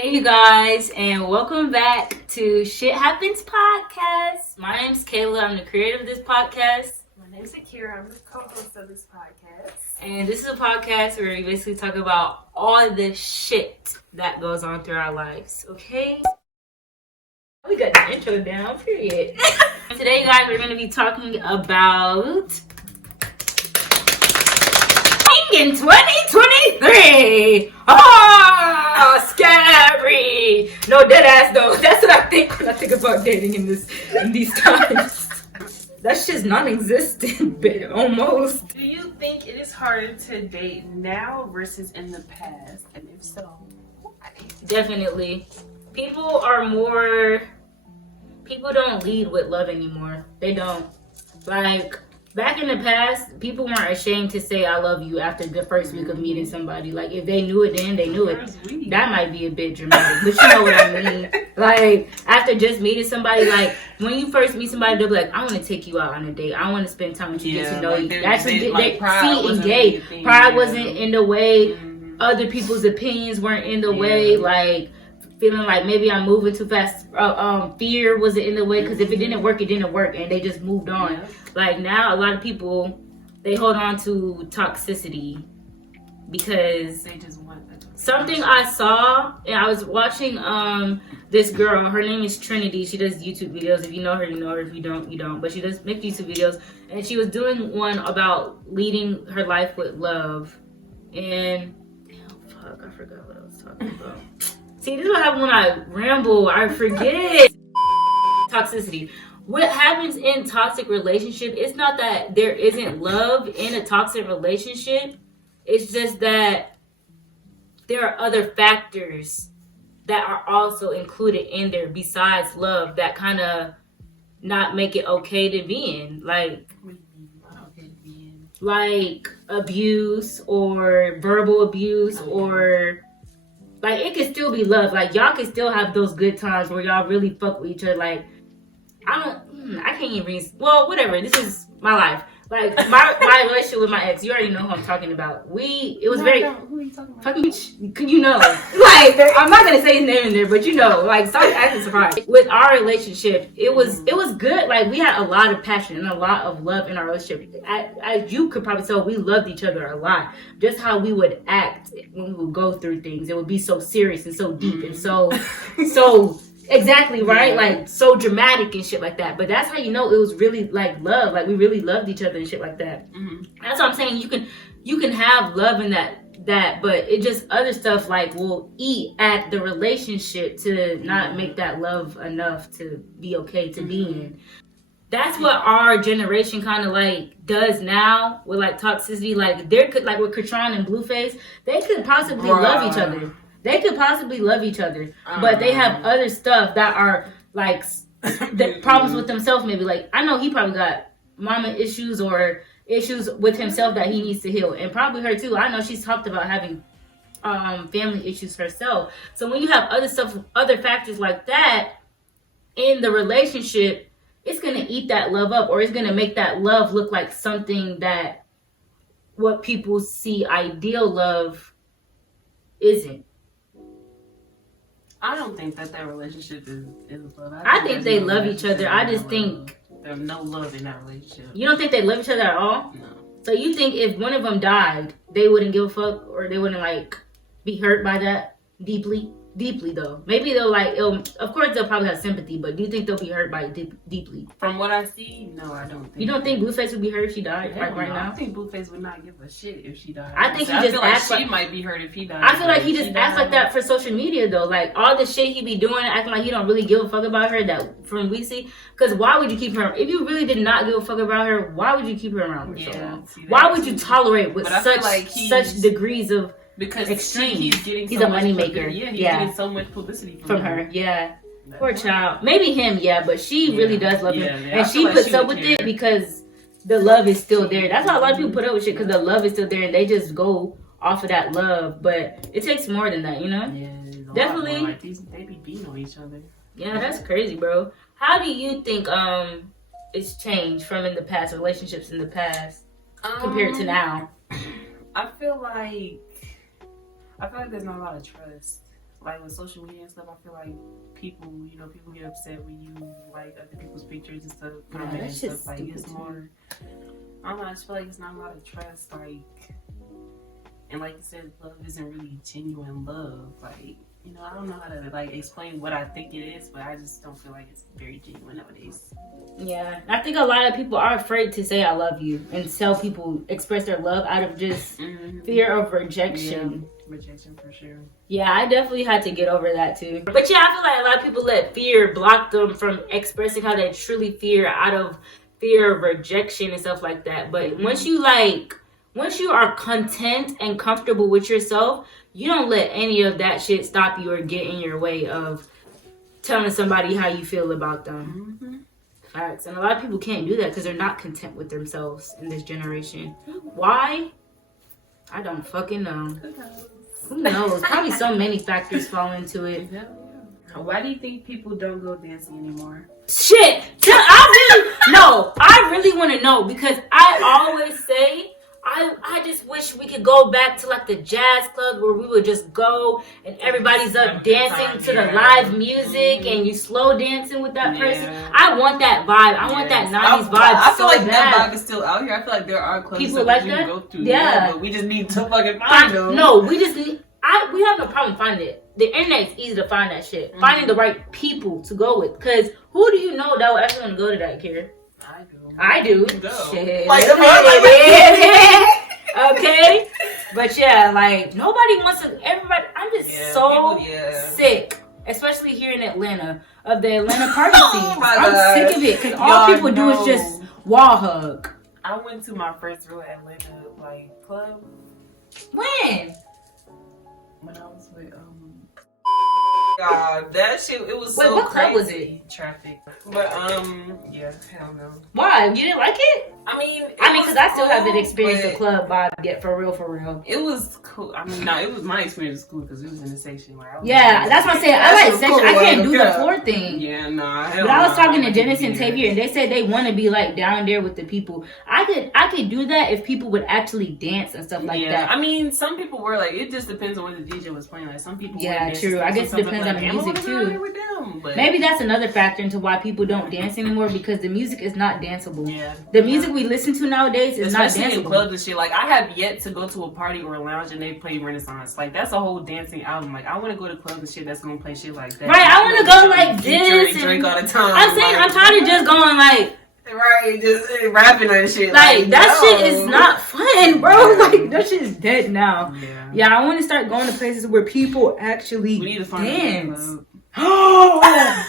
Hey you guys, and welcome back to Shit Happens Podcast. My name's Kayla. I'm the creator of this podcast. My name's Akira. I'm the co-host of this podcast. And this is a podcast where we basically talk about all the shit that goes on through our lives, okay? We got the intro down, period. Today, guys, we're going to be talking about in 2023. Scary. No, dead ass though. That's what I think when I think about dating in these times. That's just non-existent, but almost. Do you think it is harder to date now versus in the past? And if so, why? Definitely. People don't lead with love anymore. They don't. Like, back in the past, people weren't ashamed to say I love you after the first week of meeting somebody. Like, if they knew it then, they knew it. That might be a bit dramatic, but you know what I mean. Like, after just meeting somebody, like, when you first meet somebody, they'll be like, I want to take you out on a date. I want to spend time with you, get to know you. Pride wasn't in the way. Mm-hmm. Other people's opinions weren't in the way. Like, feeling like maybe I'm moving too fast. Fear wasn't in the way, because if it didn't work, and they just moved on. Yeah. Like, now a lot of people, they hold on to toxicity because they just want that. Something I saw, and I was watching this girl. Her name is Trinity. She does YouTube videos. If you know her, you know her. If you don't, you don't. But she does make YouTube videos, and she was doing one about leading her life with love. And I forgot what I was talking about. See, this is what happens when I ramble. I forget. Toxicity. What happens in toxic relationship, it's not that there isn't love in a toxic relationship. It's just that there are other factors that are also included in there besides love that kind of not make it okay to be in. Like abuse or verbal abuse, or like it can still be love. Like, y'all can still have those good times where y'all really fuck with each other. Like, I can't even well, whatever. This is my life. Like, my relationship with my ex, you already know who I'm talking about. Who are you talking about? You know. Like, I'm not gonna say his name in there, but you know, like, stop acting surprised. With our relationship, it was good. Like, we had a lot of passion and a lot of love in our relationship. As you could probably tell, we loved each other a lot. Just how we would act when we would go through things. It would be so serious and so deep and so exactly, right? Yeah. Like, so dramatic and shit like that. But that's how you know it was really, like, love. Like, we really loved each other and shit like that. Mm-hmm. That's what I'm saying. You can have love in that, but it just other stuff, like, will eat at the relationship to not make that love enough to be okay to be in. That's what our generation kind of, like, does now with, like, toxicity. Like, there could, like, with Katron and Blueface, they could possibly love each other. They could possibly love each other, but they have other stuff that are, like, the problems with themselves. Maybe, like, I know he probably got mama issues or issues with himself that he needs to heal, and probably her too. I know she's talked about having family issues herself. So when you have other factors like that in the relationship, it's gonna eat that love up, or it's gonna make that love look like something that what people see ideal love isn't. I don't think that relationship is love. I think they love each other. I just think there's no love in that relationship. You don't think they love each other at all? No. So you think if one of them died, they wouldn't give a fuck, or they wouldn't, like, be hurt by that deeply? Deeply, though. Maybe they'll, like, of course they'll probably have sympathy, but do you think they'll be hurt by it deeply? From what I see, no, I don't think. You don't think Blueface would be hurt if she died right now? I think Blueface would not give a shit if she died. I think he just acts like she might be hurt if he died. I feel like he just acts like that for social media, though. Like, all the shit he be doing, acting like he don't really give a fuck about her, that from we see. Because why would you keep her? If you really did not give a fuck about her, why would you keep her around for so long? Why would you tolerate with such degrees of because extreme? He's a money maker. Yeah, he's getting so much publicity from her. Yeah. Poor child. Maybe him, yeah, but she really does love him. And she puts up with it because the love is still there. That's why a lot of people put up with shit, because the love is still there and they just go off of that love. But it takes more than that, you know? Yeah, definitely. Like they be beating on each other. Yeah, that's crazy, bro. How do you think it's changed from in the past, relationships in the past compared to now? I feel like there's not a lot of trust. like with social media and stuff, I feel like people, people get upset when you like other people's pictures and stuff, comment and stuff. Like it's more, I don't know. I just feel like it's not a lot of trust, like, and like you said, love isn't really genuine love. Like, I don't know how to like explain what I think it is, but I just don't feel like it's very genuine nowadays. Yeah, I think a lot of people are afraid to say I love you and tell people, express their love out of just fear of rejection. Yeah, rejection for sure. Yeah, I definitely had to get over that too. But yeah, I feel like a lot of people let fear block them from expressing how they truly feel out of fear of rejection and stuff like that. But once you are content and comfortable with yourself, you don't let any of that shit stop you or get in your way of telling somebody how you feel about them. Facts. And a lot of people can't do that because they're not content with themselves in this generation. Why? I don't fucking know. Who knows? Probably so many factors fall into it. Why do you think people don't go dancing anymore? Shit! I really want to know, because I always say I just wish we could go back to like the jazz club where we would just go and everybody's up dancing to the live music and you slow dancing with that person. I want that vibe. I want that 90s vibe. I feel like that vibe is still out here. I feel like there are clubs people like that that. Go to. Yeah, but we just need to fucking find them. No, we just need. We have no problem finding it. The internet's easy to find that shit. Finding the right people to go with. Because who do you know that will actually want to go to that, Kira? I do. Shit. Like, okay. But yeah, like, nobody wants to. Everybody. I'm just sick, especially here in Atlanta, of the Atlanta party scene. I'm sick of it because all people do is just wall hug. I went to my first real Atlanta like club. When I was with God, that shit, it was Wait, so what crazy. club was it? Traffic. But Yeah, hell no. Why? You didn't like it? I mean, because I still haven't experienced the club vibe yet, for real. It was cool. I mean, it was my experience was cool because it was in the section where I was. Yeah, that's what I'm saying. I like section. Cool. I can't do the floor thing. Yeah, nah. But I was talking to Dennis and Tavia, and they said they want to be like down there with the people. I could do that if people would actually dance and stuff like that. I mean, some people were like, it just depends on what the DJ was playing. Like some people. Yeah, true. I guess it depends on the music too. Maybe that's another factor into why people don't dance anymore, because the music is not danceable. Yeah. The music we listen to nowadays is not danceable. In clubs and shit. Like, I have yet to go to a party or a lounge and they play Renaissance. Like, that's a whole dancing album. Like, I want to go to clubs and shit that's gonna play shit like that. Right, I want to go like this. Drink all the time. I'm saying, I'm tired of just going like. Right, just rapping and shit. Like that shit is not fun, bro. Like, that shit is dead now. Yeah, I want to start going to places where people actually dance. Oh,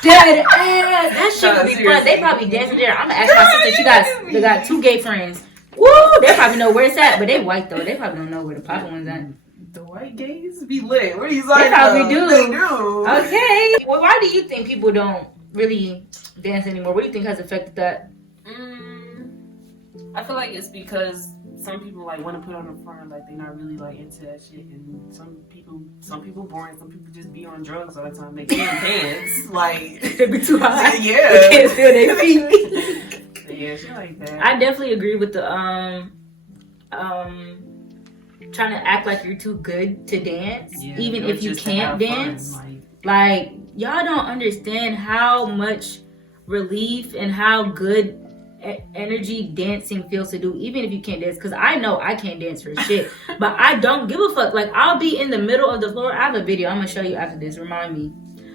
dead ass. That shit would be fun. They probably dancing there. I'm gonna ask my sister. They got 2 gay friends. Woo! They probably know where it's at, but they white though. They probably don't know where the poppin' one's at. The white gays be lit. What are you talking They probably about? do. They do. Okay. Well, why do you think people don't really dance anymore? What do you think has affected that? I feel like it's because some people like want to put on the front, like they're not really like into that shit, and some people boring. Some people just be on drugs all the time. They can't dance. Like they be too high. Yeah, they can't feel their feet. Yeah, shit like that. I definitely agree with the trying to act like you're too good to dance, even if you can't dance. Like, y'all don't understand how much relief and how good energy dancing feels to do, even if you can't dance. Because I know I can't dance for shit, but I don't give a fuck. Like, I'll be in the middle of the floor. I have a video I'm gonna show you after this. Remind me.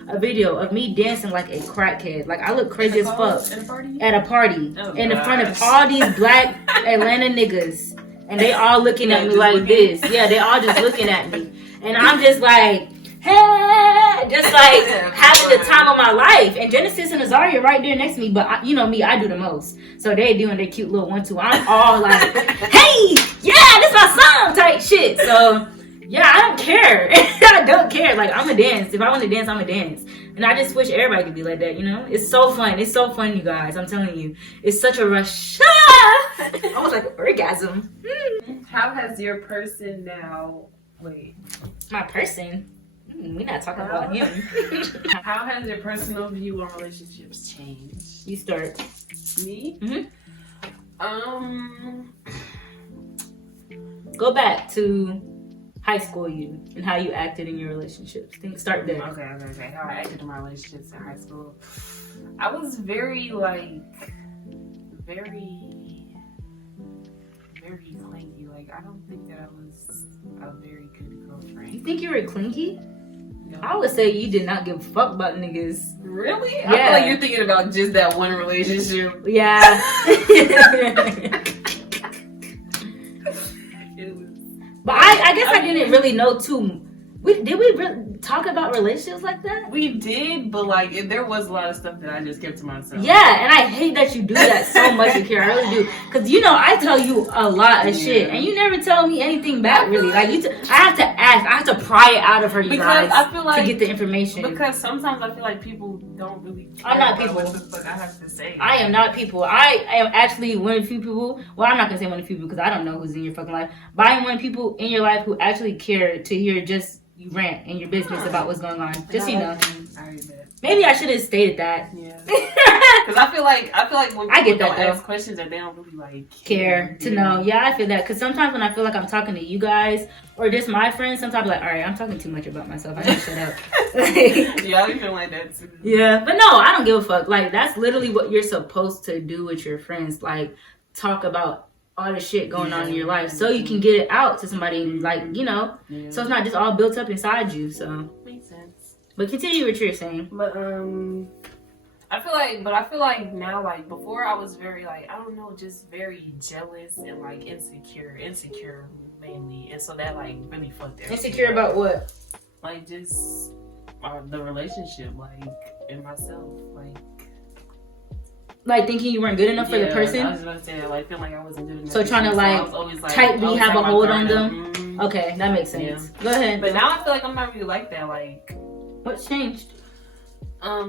A video of me dancing like a crackhead. Like, I look crazy as fuck at a party in front of all these black Atlanta niggas, and they all looking at me like this. Yeah, they all just looking at me, and I'm just like, hey, just like having the time of my life. And Genesis and Azaria right there next to me, but you know me, I do the most. So they doing their cute little 1-2. I'm all like, hey, yeah, this my song type shit. So yeah, I don't care. I don't care. Like, I'm a dance. If I want to dance, I'm a dance. And I just wish everybody could be like that, you know? It's so fun. It's so fun, you guys. I'm telling you. It's such a rush. Almost like an orgasm. How has your person now... Wait. My person? We're not talking about him. How has your personal view on relationships changed? You start. Me? Go back to high school you and how you acted in your relationships. Start there. Okay. How I acted in my relationships in high school. I was very clingy. Like, I don't think that I was a very good girlfriend. You think you were clingy? No. I would say you did not give a fuck about niggas. Really? Yeah. I feel like you're thinking about just that one relationship. Yeah. But I guess I didn't really know too. Did we really talk about relationships like that? We did, but like there was a lot of stuff that I just kept to myself. Yeah, and I hate that you do that so much, Akira. I really do, because I tell you a lot of shit, and you never tell me anything back. Really, like I have to ask, I have to pry it out of her, you guys, I feel like, to get the information. Because sometimes I feel like people don't really. I'm not people. What the fuck I have to say. I am not people. I am actually one of the few people. Well, I'm not gonna say one of the few people because I don't know who's in your fucking life. But I am one of the people in your life who actually care to hear just you rant in your business about what's going on. Just maybe I should have stated that. Yeah. Because I feel like when I get people that, don't though. ask questions that they don't really like care to know. Yeah, I feel that. Because sometimes when I feel like I'm talking to you guys or just my friends, sometimes I'm like, all right, I'm talking too much about myself. I need to shut up. Yeah, I be feeling like that too. Yeah, but no, I don't give a fuck. Like, that's literally what you're supposed to do with your friends. Like, talk about all the shit going on in your life so you can get it out to somebody, like, so it's not just all built up inside you. So makes sense. But continue what you're saying. But I feel like now, like, before I was very, like, I don't know, just very jealous and like insecure mainly, and so that like really fucked everything. Insecure about what? Like, just the relationship, like, and myself, like thinking you weren't good enough for the person. I was gonna say, like, feeling like I wasn't good enough. So trying to like tightly have a hold on them. Mm-hmm. Okay, that makes sense. Yeah. Go ahead. But now I feel like I'm not really like that. Like, what's changed? How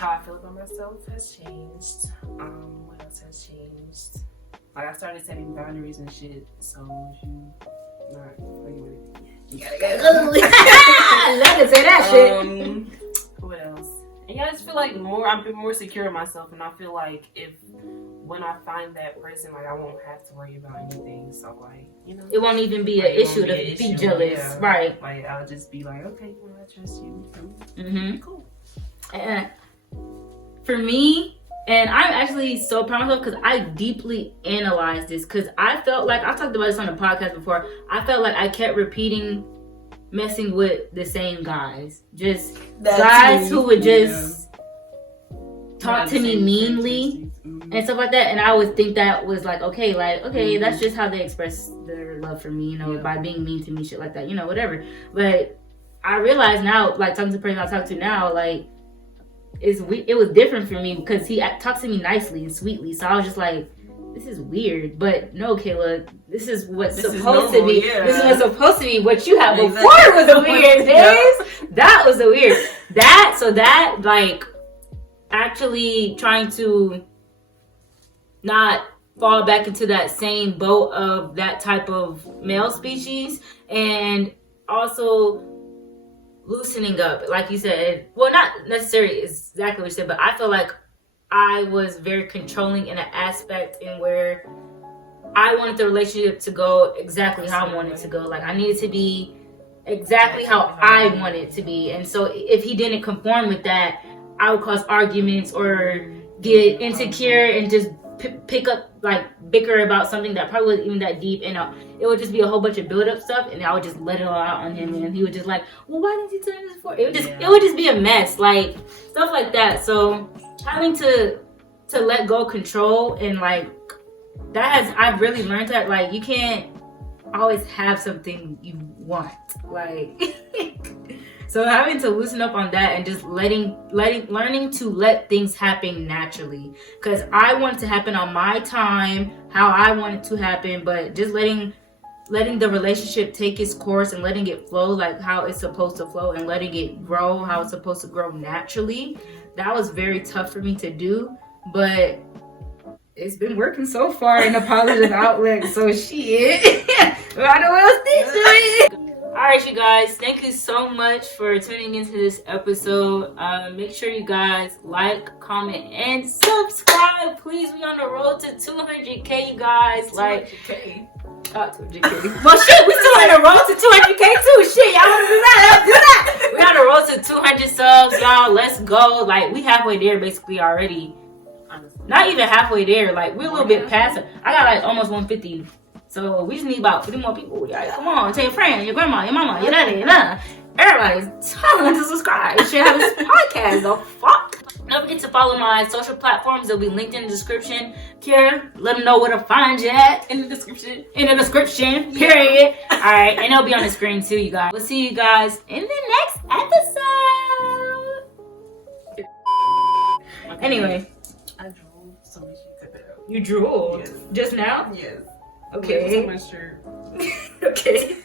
I feel about myself has changed. What else has changed? Like, I started setting boundaries and shit. So if you not playing with it, you gotta go. I love to say that shit. What else? And yeah, I just feel like I've been more secure in myself, and I feel like when I find that person, like, I won't have to worry about anything. So, like, it won't even be an issue to be jealous, yeah. Right? Like, I'll just be like, okay, well, I trust you. Mm-hmm. Cool. And for me, and I'm actually so proud of myself because I deeply analyzed this, because I felt like, I've talked about this on the podcast before, I felt like I kept repeating messing with the same guys. Just guys who would just talk to me meanly and stuff like that. And I would think that was like, okay, that's just how they express their love for me, by being mean to me, shit like that, whatever. But I realize now, like, talking to the person I talk to now, like, it was different for me because he talks to me nicely and sweetly. So I was just like, this is weird. But no, Kayla, this is what's supposed to be. Yeah. This is what's supposed to be. What you had before was a weird phase. That was a weird. That like actually trying to not fall back into that same boat of that type of male species, and also loosening up, like you said. Well, not necessarily exactly what you said, but I feel like I was very controlling in an aspect in where I wanted the relationship to go exactly how I wanted it to go. Like, I needed to be exactly how I wanted it to be. And so if he didn't conform with that, I would cause arguments or get insecure and just pick up, like, bicker about something that probably wasn't even that deep, and it would just be a whole bunch of build-up stuff, and I would just let it all out on him, and he would just like, well, why didn't you tell me this before? It would just be a mess, like, stuff like that. So having to let go control, and like, I've really learned that, like, you can't always have something you want, like so having to loosen up on that and just learning to let things happen naturally, because I want it to happen on my time, how I want it to happen, but just letting the relationship take its course and letting it flow like how it's supposed to flow, and letting it grow how it's supposed to grow naturally. That was very tough for me to do, but it's been working so far in a positive outlet. So shit, I don't know what else to do. Alright, you guys, thank you so much for tuning into this episode. Make sure you guys like, comment, and subscribe. Please, we on the road to 200K, you guys. 200K. Shout out to JK. Well, shit, we still on the road to 200K too. Shit, y'all want to do that? Let's do that. We on the road to 200 subs, y'all. Let's go. Like, we halfway there basically already. Not even halfway there. Like, we're a little bit past it. I got like almost 150. So we just need about 50 more people. Y'all, come on, tell your friend, your grandma, your mama, your daddy, your nana. Everybody's telling them to subscribe. You should have this podcast. The fuck. Don't forget to follow my social platforms. They'll be linked in the description. Kira, let them know where to find you at. In the description. In the description, period. All right, and it'll be on the screen too, you guys. We'll see you guys in the next episode. Okay. Anyway. I drooled, so we should cut that out. You drooled? Yes. Just now? Yes. Okay. My shirt. Okay.